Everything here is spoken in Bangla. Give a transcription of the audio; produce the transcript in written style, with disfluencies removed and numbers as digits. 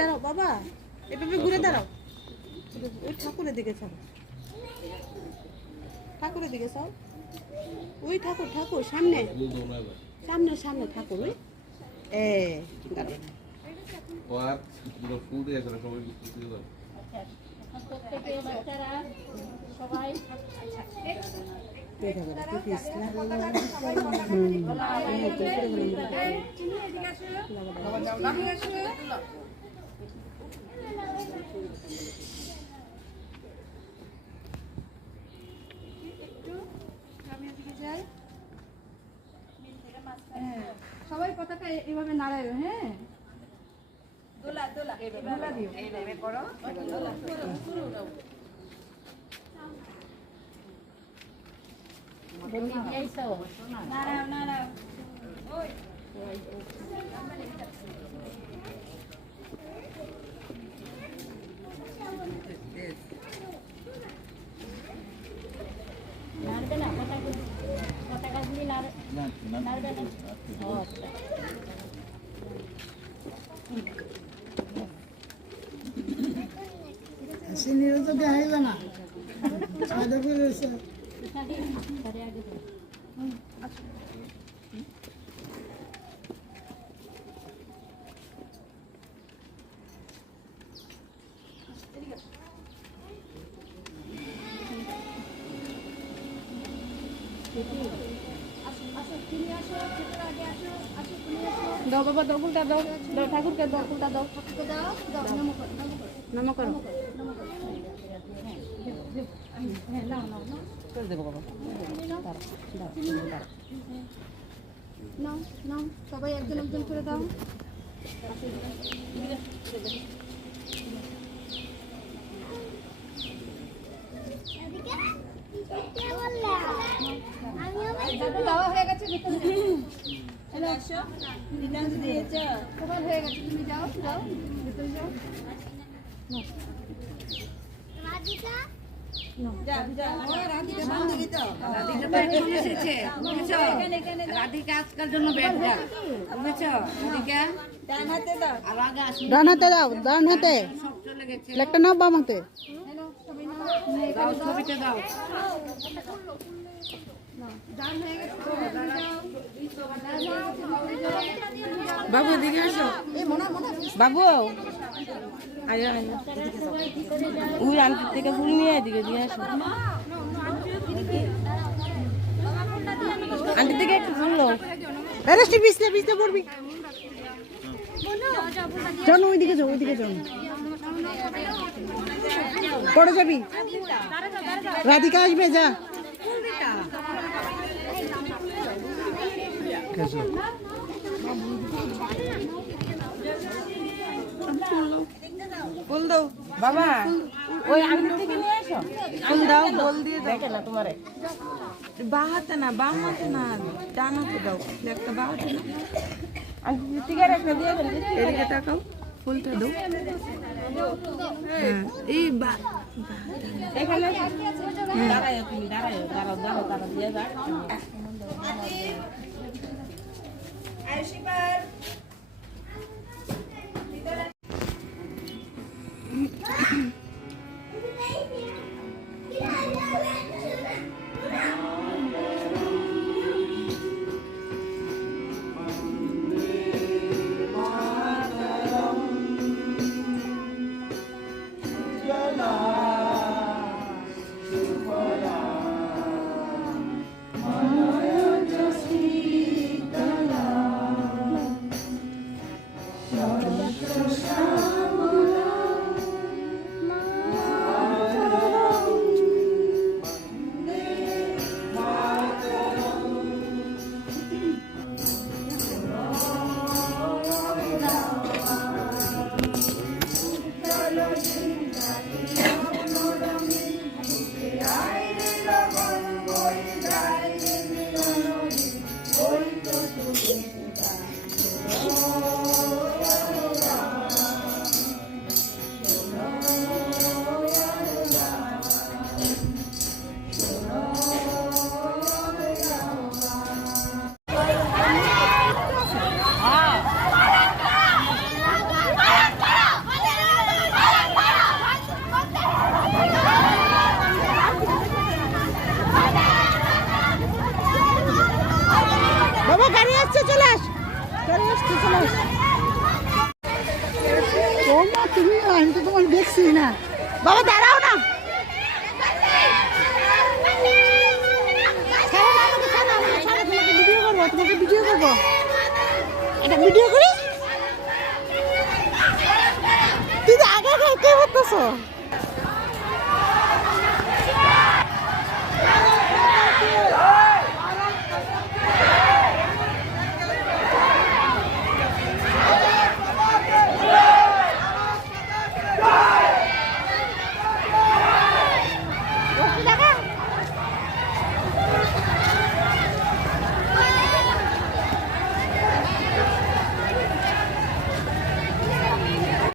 দাঁড়াও বাবা, এভাবে ঘুরে দাঁড়াও। ওই ঠাকুরের দিকে চাও, ঠাকুরের দিকে চাও। ওই ঠাকুর, ঠাকুর সামনে সামনে সামনে ঠাকুর। ওই দাঁড়াও। সবাই পতাকা এইভাবে নাড়াবে। হ্যাঁ, দোলা দোলা দোলা দিও, এইভাবে করো। নাড়াও নাড়াও। ওই নাড়বে না পতাকা গুলি নাড়বে না। সিনিয়র তো দেখাইবে না, সাদা ফিরেছে। দাও বাবা, দাও ফুলটা দাও, দাও ঠাকুরকে দাও, ফুলটা দাও, নমো করো। হ্যাঁ, নাও নাও নাও করে দেবো বাবা, নাও নাও, সবাই একজন একজন করে দাও। দেওয়া হয়ে গেছে, ভিতরে তোমার হয়ে গেছে, তুমি যাও যাও ভিতরে যাও। রাধিকা আজকাল জন্য ব্যবসা বুঝেছো, রাধিকা ডান হাতে দাও, ডান হাতে একটা নাও, বাম হাতে দাও, ছবিটা দাও। বাবু এদিকে আসো, বাবু আয় আয়, ওই আন্টির থেকে ফুল নিয়ে এদিকে দিয়ে আসো। আন্টির থেকে একটু ফুল লো। আরে পিছলে পিছলে পড়বি। চলো ওইদিকে যাও, ওইদিকে যাও, পড়ে যাবি। রাধিকা আসবে, যা। ফুল দাও বাবা, ওই আন্টির থেকে নিয়ে আসো। ফুল দাও, বল দিয়ে দাও। দেখে না তোমারে, বাঁ হাতে না, বাম হাতে না, ডান হাতে দাও। একটা বাঁ হাতে না, আন্টির থেকে একটা দিয়ে দেন। এদিকে তাকাও, ফুলটা দাও। হ্যাঁ, এই এখানে দাঁড়ায়, তুমি দাঁড়ায়, দাঁড়াও দাঁড়াও, তারা দিয়ে যাক। বাবা গাড়ি আসছে, চলে আস, গাড়ি আসছে, চলে আস। ও মা, তুমি, আমি তো তোমার দেখছি না। বাবা দাঁড়াও না, তোমাকে ভিডিও করবো, তোমাকে ভিডিও করবো, এটা ভিডিও করি। তুই তো আগে কে করতেছো?